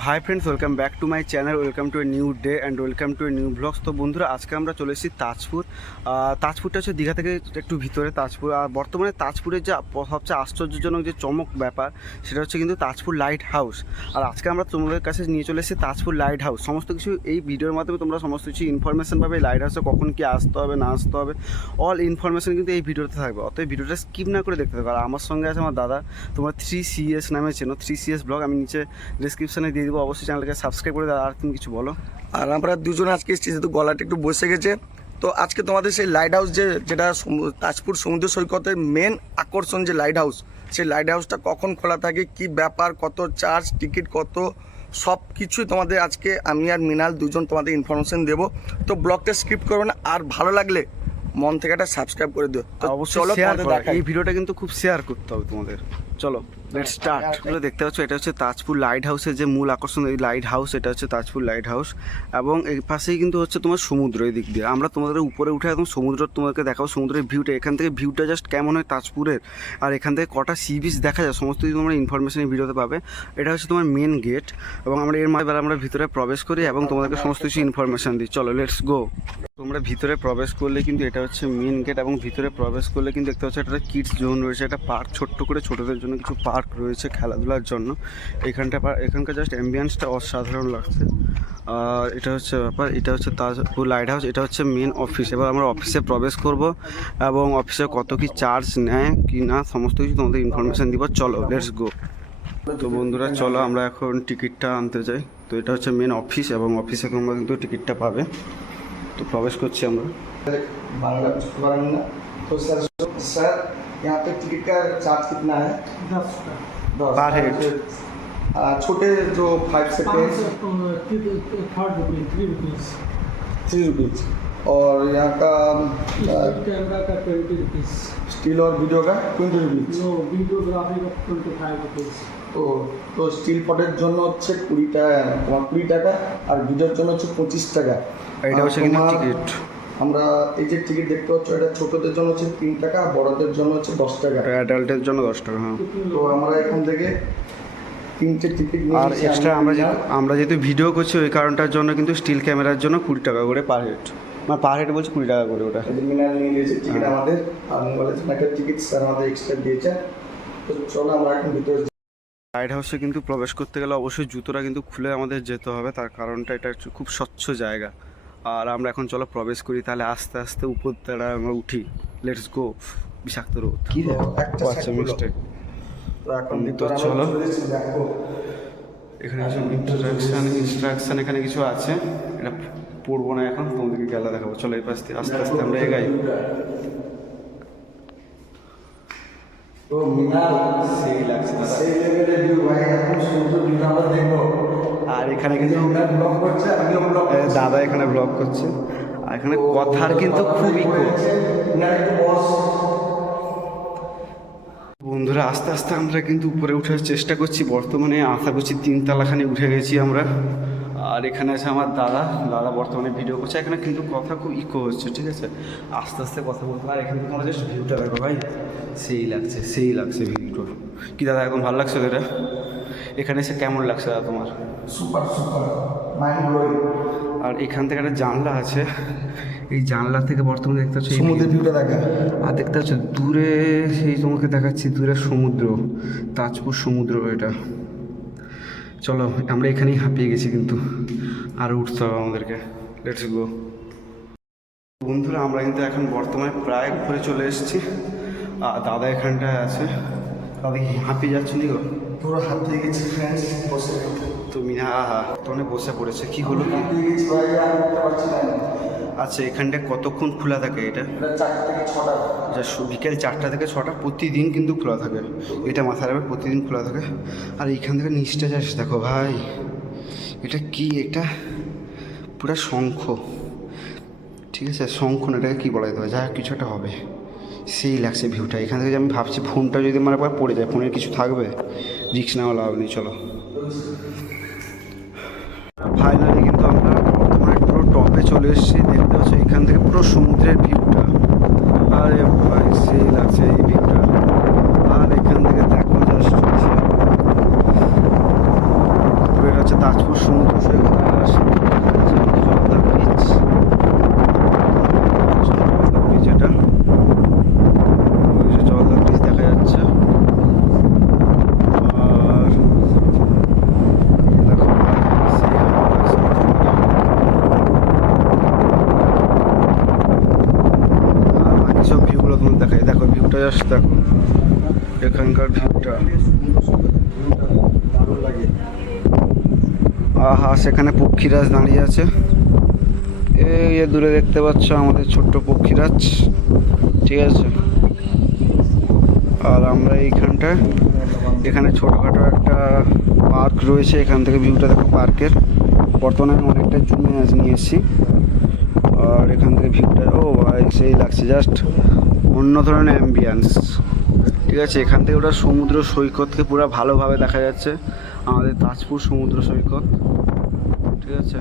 Hi friends welcome back to my channel welcome to a new day and welcome to a new blogs তো বন্ধুরা, আজকে আমরা চলে এসেছি তাজপুর। তাজপুরটা হচ্ছে দীঘা থেকে একটু ভিতরে তাজপুর। আর বর্তমানে তাজপুরের যে সবচেয়ে আশ্চর্যজনক যে চমক ব্যাপার, সেটা হচ্ছে কিন্তু তাজপুর লাইট হাউস আর আজকে আমরা তোমাদের কাছে নিয়ে চলে এসেছি তাজপুর লাইট হাউস সমস্ত কিছু এই ভিডিওর মাধ্যমে তোমরা সমস্ত কিছু ইনফরমেশন পাবে লাইট হাউসে কখন কি আসতে হবে, না আসতে হবে। অল ইনফরমেশন কিন্তু এই ভিডিওতে থাকবে। অতএব ভিডিওটা স্কিপ না করে দেখতে থাকো। আর আমার সঙ্গে আছে আমার দাদা, তোমরা থ্রি সিএস নামে চেনো। থ্রি সিএস ব্লগ আমি নিচে ডিসক্রিপশনে দিয়ে দেবো অবশ্যই চ্যানেলকে সাবস্ক্রাইব করে দাদা আর তুমি কিছু বলো। আর আমরা দুজন আজকে এসেছি যেহেতু গলাটা একটু বসে গেছে তো আজকে তোমাদের সেই লাইট হাউস যে যেটা তাজপুর সমুদ্র সৈকতের মেন আকর্ষণ যে লাইট হাউস সেই লাইট হাউসটা কখন খোলা থাকে কি ব্যাপার কত চার্জ টিকিট কত সব কিছুই তোমাদের আজকে আমি আর মিনাল দুজন তোমাদের ইনফরমেশন দেবো। তো ব্লগটা স্ক্রিপ্ট করবে না আর ভালো লাগলে মন থেকে একটা সাবস্ক্রাইব করে দিও। তো অবশ্যই এই ভিডিওটা কিন্তু খুব শেয়ার করতে হবে তোমাদের। চলো লেট স্টার্ট তোমরা দেখতে পাচ্ছ এটা হচ্ছে তাজপুর লাইট হাউসের যে মূল আকর্ষণ এই লাইট হাউস এটা হচ্ছে তাজপুর লাইট হাউস এবং এই পাশেই কিন্তু হচ্ছে তোমার সমুদ্র এই দিক দিয়ে। আমরা তোমাদের উপরে উঠে একদম সমুদ্র তোমাদেরকে দেখাবো সমুদ্রের ভিউটা এখান থেকে ভিউটা জাস্ট কেমন হয় তাজপুরের? আর এখান থেকে কটা সি বিচ দেখা যায়? সমস্ত কিছু তোমরা ইনফরমেশন এই ভিডিওতে পাবে। এটা হচ্ছে তোমার মেন গেট এবং আমরা এর মাঝে আমরা ভিতরে প্রবেশ করি এবং তোমাদেরকে সমস্ত কিছু ইনফরমেশন দিই। চলো লেটস গো তোমরা ভিতরে প্রবেশ করলে কিন্তু এটা হচ্ছে মেন গেট এবং ভিতরে প্রবেশ করলে কিন্তু দেখতে পাচ্ছ একটা কিডস জোন রয়েছে। একটা পার্ক ছোট্ট করে ছোটদের জন্য কিছু পার্ক রয়েছে খেলাধুলার জন্য। এখানটা এখানকার জাস্ট অ্যাম্বিয়েন্সটা অসাধারণ লাগছে। আর এটা হচ্ছে ব্যাপার, এটা হচ্ছে তাজপুর লাইট হাউস এটা হচ্ছে মেন অফিস এবার আমরা অফিসে প্রবেশ করব এবং অফিসে কত কি চার্জ নেয়, কি না, সমস্ত কিছু তোমাদের ইনফরমেশন দিব। চলো লেটস গো তো বন্ধুরা, চলো, আমরা এখন টিকিটটা আনতে যাই। তো এটা হচ্ছে মেন অফিস এবং অফিসে তোমরা কিন্তু টিকিটটা পাবে। তো প্রবেশ করছি আমরা। बांग्ला बांग्ला तो सर सर यहाँ पे टिकट का चार्ज कितना है दस का दस Per head. आ, छोटे जो फाइव से टेन पाँच सौ third rupees three rupees three rupees और यहाँ का कैमरा का ट्वेंटी रुपीज स्टील और वीडियो का ट्वेंटी रुपीज नो वीडियोग्राफी का ट्वेंटी फाइव रुपीज তো তো স্টিল পটের জন্য হচ্ছে কুড়ি টাকা তোমার কুড়ি টাকা আর ভিডিওর জন্য হচ্ছে পঁচিশ টাকা আর এটা আর হচ্ছে কিন্তু তোমার- টিকিট আমরা এই যে টিকিট দেখতে পাচ্ছ এটা ছোটদের জন্য হচ্ছে তিন টাকা বড়দের জন্য হচ্ছে দশ টাকা। অ্যাডাল্টের জন্য দশ টাকা হ্যাঁ। তো আমরা এখান থেকে তিনটে টিকিট আর এক্সট্রা আমরা যেহেতু আমরা যেহেতু ভিডিও করছি ওই কারণটার জন্য কিন্তু স্টিল ক্যামেরার জন্য কুড়ি টাকা করে পার হেড মানে পার হেড বলছি কুড়ি টাকা করে ওটা। মিনার নিয়ে নিয়েছে টিকিট হ্যাঁ। আমাদের আর মোবাইলের জন্য একটা টিকিট স্যার আমাদের এক্সট্রা দিয়েছে। তো চলো আমরা এখন ভিতরে লাইট হাউসে কিন্তু প্রবেশ করতে গেলে অবশ্যই জুতোটা কিন্তু খুলে আমাদের যেতে হবে তার কারণটা এটা খুব স্বচ্ছ জায়গা। আর আমরা এখন চলো প্রবেশ করি তাহলে আস্তে আস্তে উপর তারা আমরা উঠি। লেটস গো বিষাক্ত রোদ। কি আচ্ছা মিস্টেক তো এখন তো চলো। এখানে কিছু ইন্টারাকশান ইনস্ট্রাকশান এখানে কিছু আছে। এটা পড়ব না এখন তোমাদেরকে গেলা দেখাবো। চলো এই পাশ থেকে আস্তে আস্তে আমরা এগাই। তো মিনার সেই লাগছে সেই লেভেলের ভিউ ভাই এখন সমুদ্র ভিউ আমরা দেখব। আর এখানে কিন্তু দাদা এখানে ব্লগ করছে। আর এখানে কথার কিন্তু খুবই বন্ধুরা, আস্তে আস্তে আমরা কিন্তু উপরে ওঠার চেষ্টা করছি। বর্তমানে আশা করছি তিনতলাখানে উঠে গেছি আমরা। আর এখানে আছে আমার দাদা। দাদা বর্তমানে ভিডিও করছে। এখানে কিন্তু কথা খুব ইকো হচ্ছে, ঠিক আছে? আস্তে আস্তে কথা বলতে আর এখানে তোমরা জাস্ট ভিউটা দেখো ভাই। সেই লাগছে সেই লাগছে ভিউটা কি দাদা, এখন ভালো লাগছে এটা এখানে এসে কেমন লাগছে দাদা তোমার? সুপার সুপার মাইন্ড ব্লোয়িং আর এখান থেকে একটা জানলা আছে। এই জানলা থেকে বর্তমানে দেখতে পাচ্ছ সমুদ্রের ভিউটা দেখা। আর দেখতে পাচ্ছ দূরে সেই তোমাকে দেখাচ্ছি দূরে সমুদ্র তাজপুর সমুদ্র এটা। চলো আমরা এখানেই হাঁপিয়ে গেছি কিন্তু। আর উঠতে হবে আমাদেরকে। লেটস গো বন্ধুরা আমরা কিন্তু এখন বর্তমানে প্রায় ঘুরে চলে এসেছি। আর দাদা এখানটায় আছে। দাদা কি হাঁপিয়ে যাচ্ছে নি গো পুরো হাতিয়ে গেছি ফ্রেন্ডস বসে তুমি হা হা তোনে বসে পড়েছে। কি হলো? আচ্ছা এখানটায় কতক্ষণ খোলা থাকে এটা? যা বিকেল চারটা থেকে ছটা প্রতিদিন কিন্তু খোলা থাকে। এটা মাথায় রাখবে প্রতিদিন খোলা থাকে। আর এইখান থেকে নিচটা যাস দেখো ভাই এটা কি? এটা পুরা শঙ্খ। ঠিক আছে? শঙ্খ না এটাকে কী বলা যেতে পারে? যা কিছু একটা হবে। সেই লাগছে ভিউটা এখান থেকে আমি ভাবছি ফোনটা যদি আমার একবার পড়ে যায় ফোনের কিছু থাকবে? রিক্স নেওয়া লাভ নেই, চলো। ফাইনালি কিন্তু আমরা বর্তমানে পুরো টপে চলে এসেছি, দেখতে পাচ্ছ এখান থেকে পুরো সমুদ্রের ভিউটা আরে ভাই, সেই লাগছে এই ভিউটা আর এখান থেকে দেখো জাস্ট এটা হচ্ছে তাজপুর সমুদ্র, সৈকত আর সামনে দেখা যাচ্ছে জগদ্ধার ব্রিজ জগদ্ধার ব্রিজ এটা ওই যে জগদ্ধার ব্রিজ দেখা যাচ্ছে আর দেখো সেই আর বাকি সব ভিউগুলো তোমার দেখাই। দেখো ভিউটা জাস্ট দেখো। এখানকার ভিউটা আহা, সেখানে পক্ষীরাজ দাঁড়িয়ে আছে। এই দূরে দেখতে পাচ্ছ আমাদের ছোট্ট পক্ষীরাজ। ঠিক আছে। আর আমরা এইখানটায়, এখানে ছোটোখাটো একটা পার্ক রয়েছে। এখান থেকে ভিউটা দেখো পার্কের। বর্তমানে আমি অনেকটা জুমে আজ নিয়ে এসেছি। আর এখান থেকে ভিউটা ও সেই লাগছে। জাস্ট অন্য ধরনের অ্যাম্বিয়েন্স ঠিক আছে এখান থেকে ওটা সমুদ্র সৈকতকে পুরো ভালোভাবে দেখা যাচ্ছে। আমাদের তাজপুর সমুদ্র সৈকত। ঠিক আছে?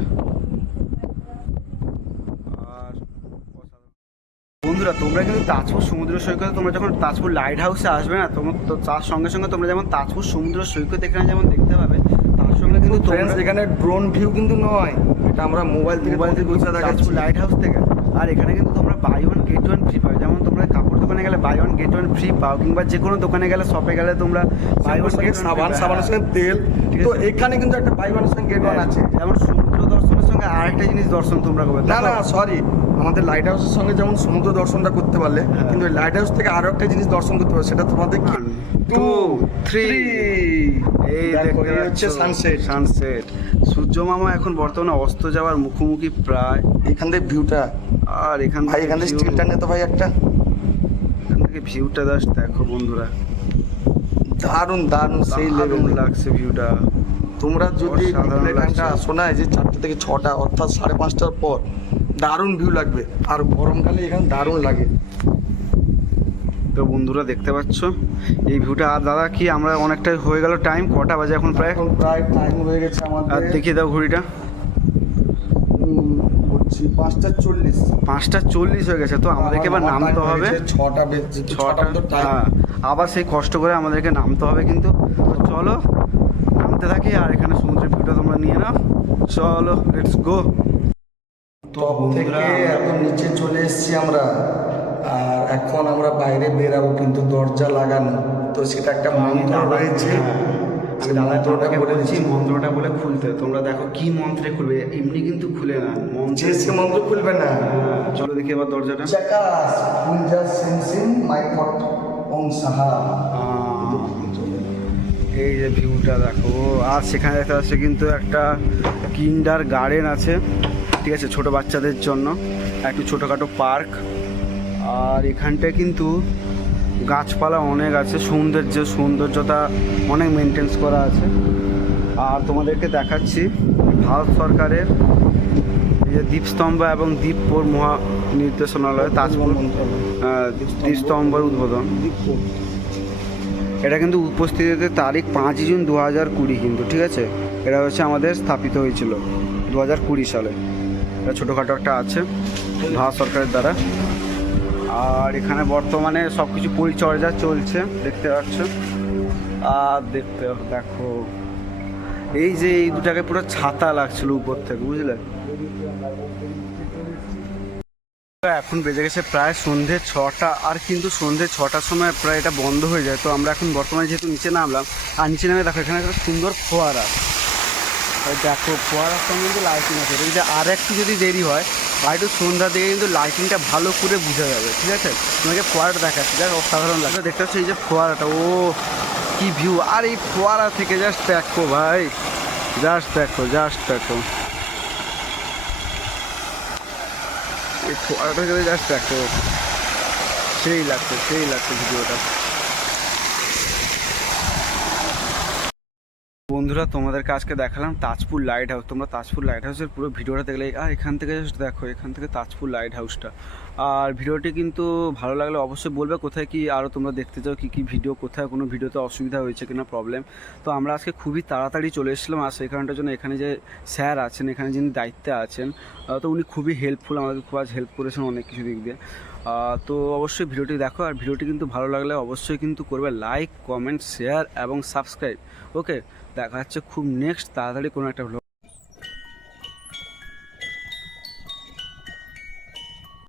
আর বন্ধুরা তোমরা কিন্তু তাজপুর সমুদ্র সৈকতে তোমরা যখন তাজপুর লাইট হাউসে আসবে না তোমার তো তার সঙ্গে সঙ্গে তোমরা যেমন তাজপুর সমুদ্র সৈকত এখানে যেমন দেখতে পাবে তার সঙ্গে কিন্তু ফ্রেন্ডস তোমরা এখানে ড্রোন ভিউ কিন্তু নয়। এটা আমরা মোবাইল থেকে মোবাইল থেকে তাজপুর লাইট হাউস থেকে। আর এখানে কিন্তু তোমরা buy one get one free পাও যেমন তোমরা দোকানে গেলে buy one get one free পাও কিংবা যে কোনো দোকানে গেলে শপে গেলে তোমরা বাই ওয়ান গেট সাবান সাবানের সঙ্গে তেল। তো এখানে কিন্তু একটা বাই ওয়ানের সঙ্গে গেট ওয়ান আছে। যেমন সমুদ্র দর্শনের সঙ্গে আরেকটা জিনিস দর্শন তোমরা করবে। না না সরি আমাদের লাইট হাউসের সঙ্গে যেমন সমুদ্র দর্শনটা করতে পারলে হ্যাঁ। কিন্তু লাইট হাউস থেকে আরও একটা জিনিস দর্শন করতে পারবে সেটা তোমাদের কি? Two, three. এই দেখো, এই হচ্ছে সানসেট সানসেট সূর্য মামা এখন বর্তমানে অস্ত যাওয়ার মুখোমুখি প্রায় এখান থেকে ভিউটা আর এখান ভাই এখান থেকে স্টিলটা নে তো ভাই একটা। ভিউটা জাস্ট দেখো বন্ধুরা। দারুণ দারুণ সেই লেভেল লাগছে ভিউটা তোমরা যদি টাইমটা আসো না এই যে চারটে থেকে ছটা অর্থাৎ সাড়ে পাঁচটার পর দারুণ ভিউ লাগবে। আর গরমকালে এখানে দারুণ লাগে। তো বন্ধুরা দেখতে পাচ্ছ এই ভিউটা আর দাদা কি আমরা অনেকটা হয়ে গেল টাইম কটা বাজে এখন প্রায়? প্রায় টাইম হয়ে গেছে আর আমাদের। দেখিয়ে দাও ঘড়িটা। পাঁচটা চল্লিশ। পাঁচটা চল্লিশ হয়ে গেছে তো আমাদেরকে এবার নামতে হবে। ছটা ছটা হ্যাঁ আবার সেই কষ্ট করে আমাদেরকে নামতে হবে কিন্তু। তো চলো নামতে থাকি আর এখানে সমুদ্রের ভিউটা তোমরা নিয়ে নাও। চলো লেটস গো টপ থেকে এত নিচে চলে এসেছি আমরা। আর এখন আমরা বাইরে বেরাবো কিন্তু দরজা লাগানো। তো সেটা একটা মন্ত্র রয়েছে। আমি সেই দাদা তোমাকে বলে বলেছি দিচ্ছি মন্ত্রটা বলে খুলতে। তোমরা দেখো কি মন্ত্রে খুলবে এমনি কিন্তু খুলে না মন্ত্রে সে মন্ত্র খুলবে না। হ্যাঁ, চলো দেখি এবার দরজাটা। চাকাস ফুলজা সেন্সিং মাই পট ওম সাহা। এই যে ভিউটা দেখো। আর সেখানে দেখতে পাচ্ছি কিন্তু একটা কিন্ডার গার্ডেন আছে ঠিক আছে ছোট বাচ্চাদের জন্য। একটু ছোটোখাটো পার্ক। আর এখানটায় কিন্তু গাছপালা অনেক আছে সৌন্দর্য সৌন্দর্যতা অনেক মেনটেন্স করা আছে। আর তোমাদেরকে দেখাচ্ছি ভারত সরকারের এই যে দীপস্তম্ভ এবং দীপপুর মহা নির্দেশনালয় তাজপুর আহ, দীপস্তম্ভের উদ্বোধন। এটা কিন্তু উপস্থিতিতে তারিখ পাঁচই জুন দু হাজার কুড়ি কিন্তু ঠিক আছে? এটা হচ্ছে আমাদের স্থাপিত হয়েছিল দু হাজার কুড়ি সালে। এটা ছোটোখাটো একটা আছে ভারত সরকারের দ্বারা। আর এখানে বর্তমানে সব কিছু পরিচর্যা চলছে, দেখতে পাচ্ছ। আর দেখতে দেখো। এই যে এই দুটাকে পুরো ছাতা লাগছিল উপর থেকে, বুঝলে? এখন বেজে গেছে প্রায় সন্ধে ছটা, আর কিন্তু সন্ধে ছটার সময় প্রায় এটা বন্ধ হয়ে যায়। তো আমরা এখন বর্তমানে যেহেতু নিচে নামলাম, আর নিচে নামে দেখো, এখানে একটা সুন্দর ফোয়ারা। দেখো, ফোয়ারার সঙ্গে কিন্তু লাইটিং আছে। আর একটু যদি দেরি হয় আর একটু সন্ধ্যার দিকে কিন্তু লাইটিংটা ভালো করে বোঝা যাবে, ঠিক আছে? তোমাকে ফোয়ারাটা দেখাচ্ছি, দেখ অসাধারণ লাগে দেখতে পাচ্ছি এই যে ফোয়ারাটা, ও, কি ভিউ আর এই ফোয়ারা থেকে জাস্ট দেখো ভাই জাস্ট দেখো জাস্ট দেখো। এই ফোয়ারাটা গেলে জাস্ট দেখো। সেই লাগছে সেই লাগছে ভিডিওটা বন্ধুরা, তোমাদেরকে আজকে দেখালাম তাজপুর লাইট হাউস তোমরা তাজপুর লাইট হাউসের পুরো ভিডিওটা দেখলে আর এখান থেকে জাস্ট দেখো, এখান থেকে তাজপুর লাইট হাউসটা আর ভিডিওটি কিন্তু ভালো লাগলে অবশ্যই বলবে, কোথায় কি আরও তোমরা দেখতে চাও, কী কী ভিডিও কোথায় কোনো ভিডিওতে অসুবিধা হয়েছে কিনা প্রবলেম তো আমরা আজকে খুবই তাড়াতাড়ি চলে এসেছিলাম, আর সেই কারণটার জন্য এখানে যে স্যার আছেন, এখানে যিনি দায়িত্বে আছেন তো উনি খুবই হেল্পফুল আমাদেরকে খুব আজ হেল্প করেছেন অনেক কিছু দিক দিয়ে। তো অবশ্যই ভিডিওটি দেখো, আর ভিডিওটি কিন্তু ভালো লাগলে অবশ্যই কিন্তু করবে লাইক কমেন্ট শেয়ার এবং সাবস্ক্রাইব ওকে দেখা যাচ্ছে খুব নেক্সট তাড়াতাড়ি কোনো একটা